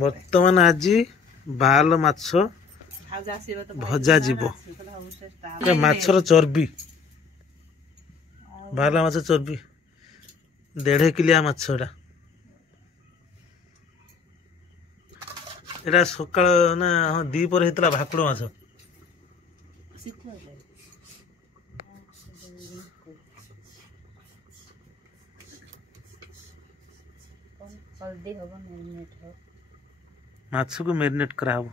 बर्तमान आज बाल माछ भजा जीव माछर चर्बी बाल माछ चर्बी 1.5 किलिया माछ एटा सकाळ ना दीपर हेतला भाकुड़ माछ माछ को मैरिनेट करा हबो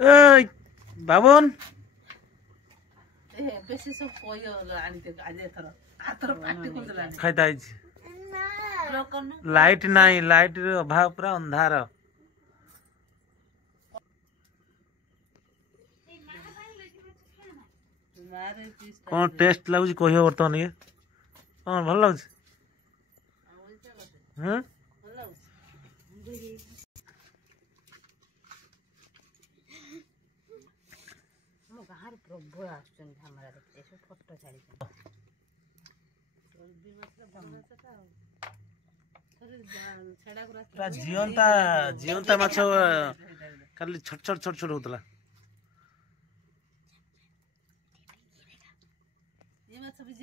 ए बाबन बेसी सब कोयो आनी ते आज एथर आतर पार्टी कोदला खाइता आइछ लाइट नहीं लाइट रे अभाव पूरा अंधार कौन टेस्ट लागुच कहियो बर्तमान ये कौन भल लागुच हां हम गार प्रभु आछन हमरा देखते सब फोटो छाड़ी जीवंता जीवंता माछ खाली छोट छोट छोट छोट होतला ये माछ भी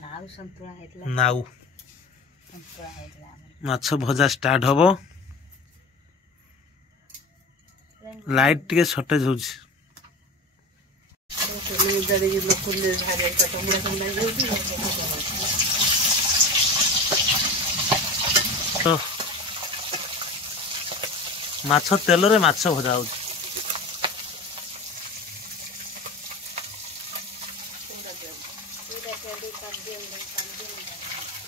नाउ संतुला हेतला नाउ संतुला हेतला माछ भजा स्टार्ट हबो लाइट टिके शॉर्टेज होछ तो माछ तेल रे माछ भजा हो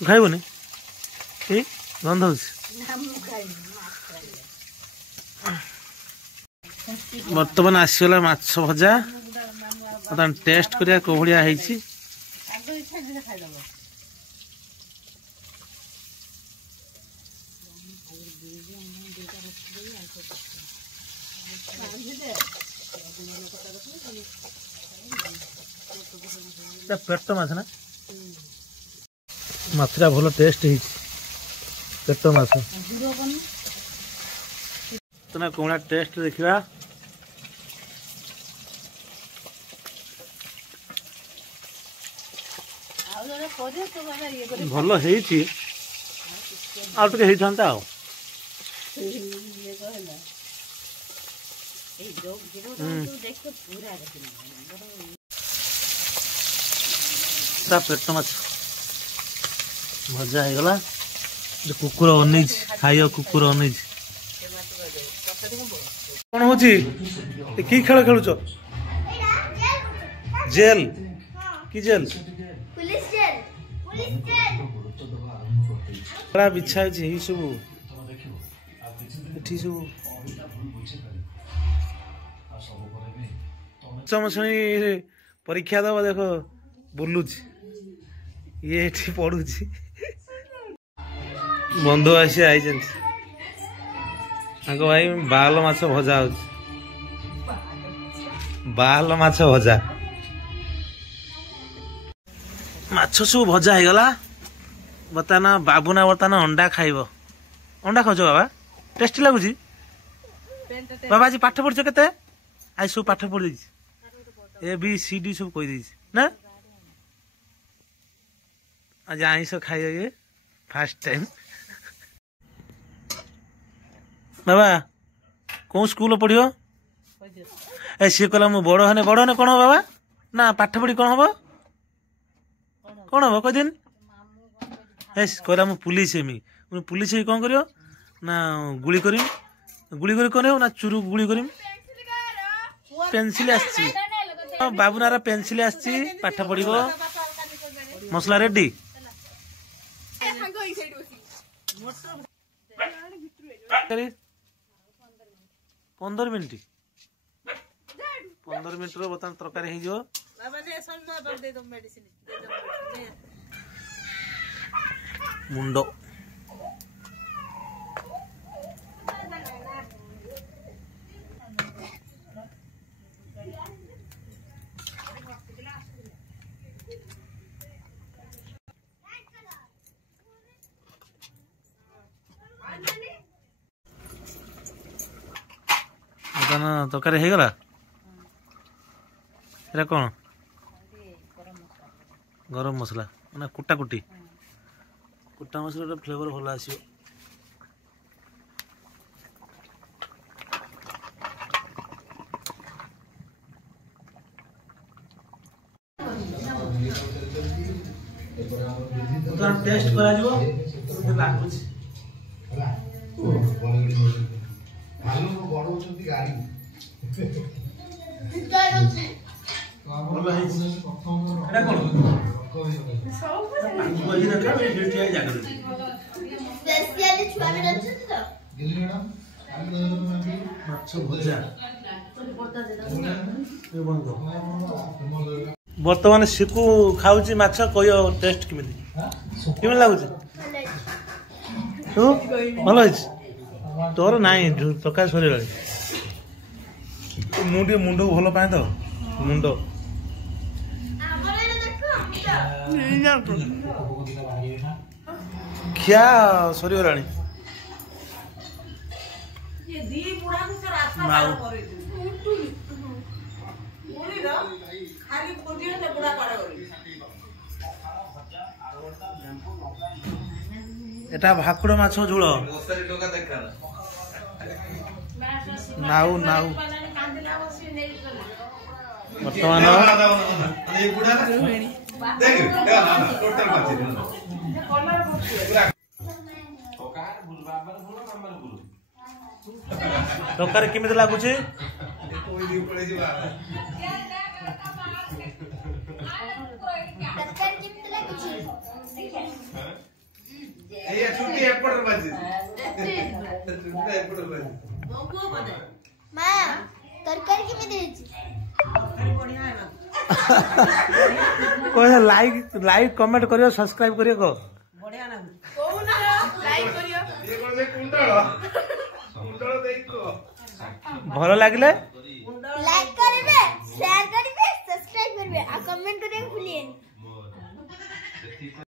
खाइबनी गंध हो बर्तमान आसीगला माछ भजा बर्तमान टेस्ट करिया को भलिया हैछि पेट माछ ना माछरा भलो टेस्ट है पेट माछ तना कोणा टेस्ट देखिबा भलो हेछि आ टके हेइ थांता आ पेट माछ भजा है गला जो कुकुर अनै खाइयो कुकुर अनै कोन होची की खेल खेलुछ जेल की जेल पुलिस जेल बड़ा बिछा छै ई सब एठी सब समसनी परीक्षा दबा देखो बुलुछ ये एठी पढुछि बंधु आसी आई भाई बाल माछ भजा हो बाल माछ भजा माछ सब भजा है गला बताना बाबूना बताना अंडा खाइब अंडा खाओ बाबा टेस्टी लगुची बाबा आज पाठ पढ़छ केते आज सब पाठ पढ़ दी ए बी सी डी सब कह दी ना आज आइस खाइए ये फर्स्ट टाइम बाबा कौन स्कूल पढ़ियो ए सी कहला मु बड़ हने कौन हो बाबा ना पाठ पढ़ी कौन हम कह दिन ए कहला मु पुलिस हेमी पुलिस ही कौन करियो ना गुली करी कौन हो ना चुरू गुली करी पेंसिल आसी बाबूनार पेंसिल आसी पाठ पढ़िबो मसला रेडी 15 मिनट 15 मिनट रो बतन तरकारी हे जो मुंडो ବର୍ତ୍ତମାନ ତରକାରୀ ହେଇଗଲା। ଏଇଟା କ'ଣ? ଗରମ ମସଲା ମାନେ କୁଟା କୁଟି। କୁଟା ମସଲାର ଫ୍ଲେଭର ଭଲ ଆସିବ। ଟେଷ୍ଟ କରାଯିବ କେମିତି ଲାଗୁଛି। ଭଲ ହେଇଛି। ଏଇଟା କ'ଣ? ମାଛ ଭଜା। ବର୍ତ୍ତମାନ ଶିକୁ ଖାଉଛି ମାଛ। କହିବ ଟେଷ୍ଟ କେମିତି ଲାଗୁଛି? ଭଲ ହେଇଛି। ତୋର ନାହିଁ ତରକାରୀ ସରିଗଲାଣି। ମୁଁ ଟିକେ ମୁଣ୍ଡକୁ ଭଲ ପାଏ ତ ମୁଣ୍ଡ। ଖିଆ ସରିଗଲାଣି। এটা ভাକୁଡ ମାଛ ଝୋଳ। ନାଉ ନାଉ ବର୍ତ୍ତମାନ ତରକାରୀ କେମିତି ଲାଗୁଛି? ଲାଇକ୍ କମେଣ୍ଟ କରିବ, ସବସ୍କ୍ରାଇବ କରିବ। ଭଲ ଲାଗିଲେ ଲାଇକ୍ କରିବେ, ସେୟାର କରିବେ, ସବସ୍କ୍ରାଇବ କରିବେ ଆଉ କମେଣ୍ଟ କରିବାକୁ ଭୁଲିବେନି।